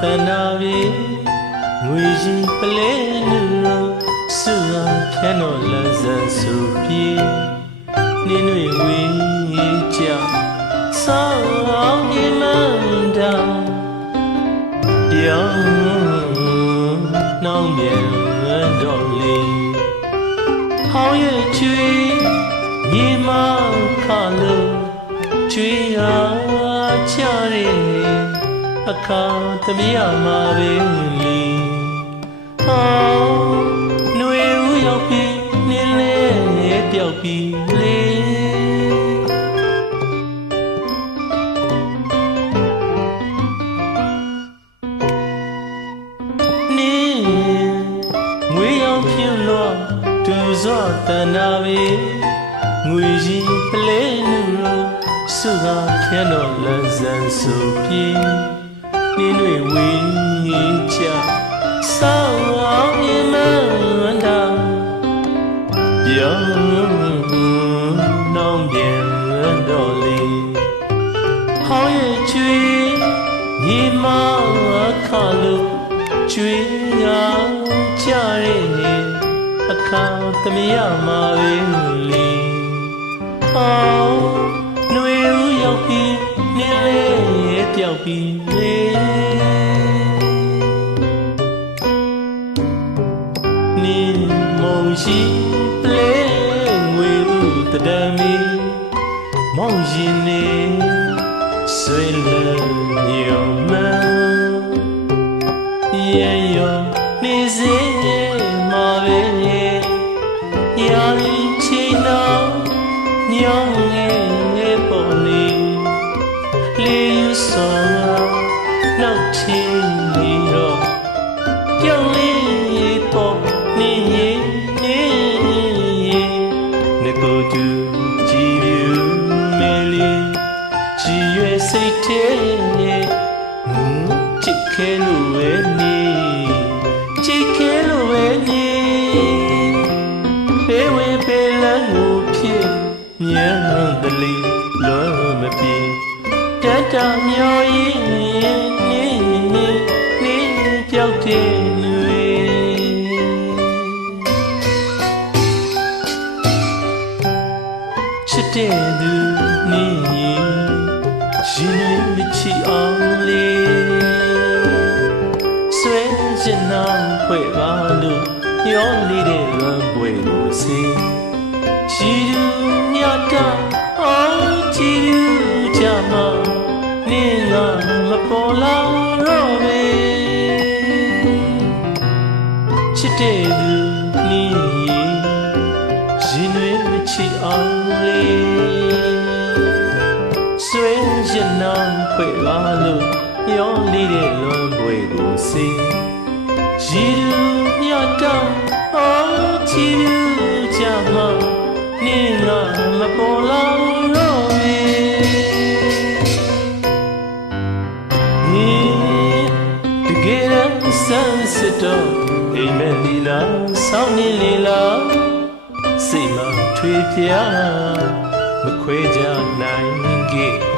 တနာပြီငွေကြီးပလဲလို့စုသာဖြန်းတော်လန်းဆန်းဆိုပြေနင်းတွေဝေးကြဆောင်းဒီမန္တာပြောင်းနှောင်းပြန်တော့လေဟောင်းရဲ့ချွေမြေမခလို့ချွေအားချတဲ့အခါသမီးရမှာပဲလေဟောင်းຫນွေဦးရောက်ပြီးနင်းလဲပျောက်ပြီးလေနင်းငွေရောက်ဖြူလို့သူစွာတနာပဲငွေကြီးပလဲလို့စုသာဖြန်းတော်လန်းဆန်းဆိုပြေနင်းတွေဝေးကြဆောင်းအောင်မြင်မှန်းတာပြောင်းနှောင်းပြန်တော့လေဟောင်းရဲ့ချွေညီမခါလို့ချွေရကြတဲ့အခါသမီးရမှာပဲလေဟောင်းຫນွေဦးရောက်ပြီးနင်းလဲပျောက်ပြီးလေနင်းမုံရှိပလဲငွေဦးတဒမီမောင်ရင်နေဆွေလရောမရေရောနေစေမှာပဲရာချီနောင်ညောင်းငယ်ပေါ်နေလေယူဆောင်နောက်ချီတော့ကြောက်လေးပေါ်နေနေကိုတူကြည်ပြူမဲလေးကြည်ရွယ်စိတ်ထဲချစ်ခဲလို့ပဲနေချစ်ခဲလို့ပဲနေဘေးဝေးပေလန်းကိုဖြစ်မြန်တလီလွန်မပြေတတ်တာမျောရင်နေပြောက်တဲ့တွေချစ်တဲ့သူနေရင်ရင်မချီအောင်လေဆွဲချင်အောင်ဖွဲ့ပါလို့ရောနေတဲ့လွမ်းပွဲကိုစေချီတူညတာအောင်ချီတူကြမှာနေငါမပေါ်လာတော့ပဲချစ်တဲ့သူနေရင်ရင်မချီအောင်လေဆွေးရနောင်ဖွဲ့ပါလို့ရောလေးတဲ့လွန်ပွဲကိုစေရီလူညတောင်းအောင်ချီလူကြမှာနေငါမပေါ်လာတော့ပဲတကယ်ဆန်းစစ်တော့အိမ်မက်လီလာဆောင်းနေလေလားစိတ်မထွေးပြမခွဲကြနိုင်ခဲ့